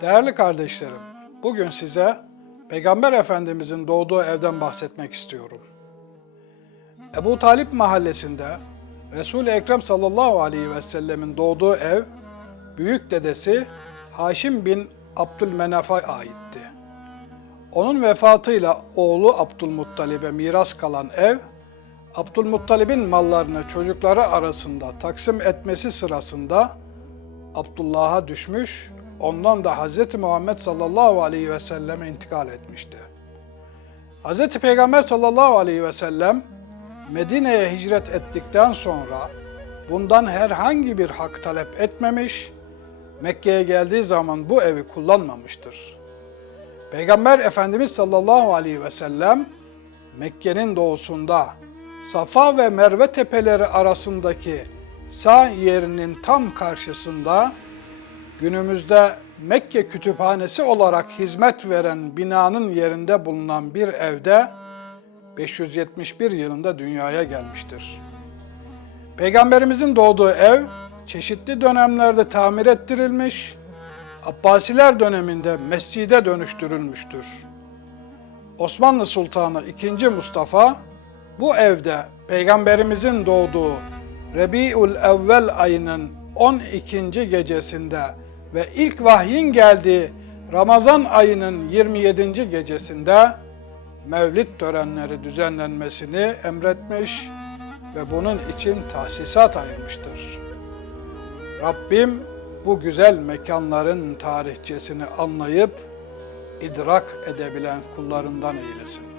Değerli kardeşlerim, bugün size Peygamber Efendimizin doğduğu evden bahsetmek istiyorum. Ebu Talip mahallesinde Resul-i Ekrem sallallahu aleyhi ve sellemin doğduğu ev, büyük dedesi Haşim bin Abdülmenaf'a aitti. Onun vefatıyla oğlu Abdülmuttalib'e miras kalan ev, Abdülmuttalib'in mallarını çocukları arasında taksim etmesi sırasında Abdullah'a düşmüş, ondan da Hz. Muhammed sallallahu aleyhi ve selleme intikal etmişti. Hz. Peygamber sallallahu aleyhi ve sellem Medine'ye hicret ettikten sonra bundan herhangi bir hak talep etmemiş, Mekke'ye geldiği zaman bu evi kullanmamıştır. Peygamber Efendimiz sallallahu aleyhi ve sellem Mekke'nin doğusunda Safa ve Merve tepeleri arasındaki sağ yerinin tam karşısında günümüzde Mekke kütüphanesi olarak hizmet veren binanın yerinde bulunan bir evde 571 yılında dünyaya gelmiştir. Peygamberimizin doğduğu ev çeşitli dönemlerde tamir ettirilmiş, Abbasiler döneminde mescide dönüştürülmüştür. Osmanlı Sultanı II. Mustafa bu evde Peygamberimizin doğduğu Rebiul Evvel ayının 12. gecesinde ve ilk vahyin geldiği Ramazan ayının 27. gecesinde Mevlid törenleri düzenlenmesini emretmiş ve bunun için tahsisat ayırmıştır. Rabbim bu güzel mekanların tarihçesini anlayıp idrak edebilen kullarından eylesin.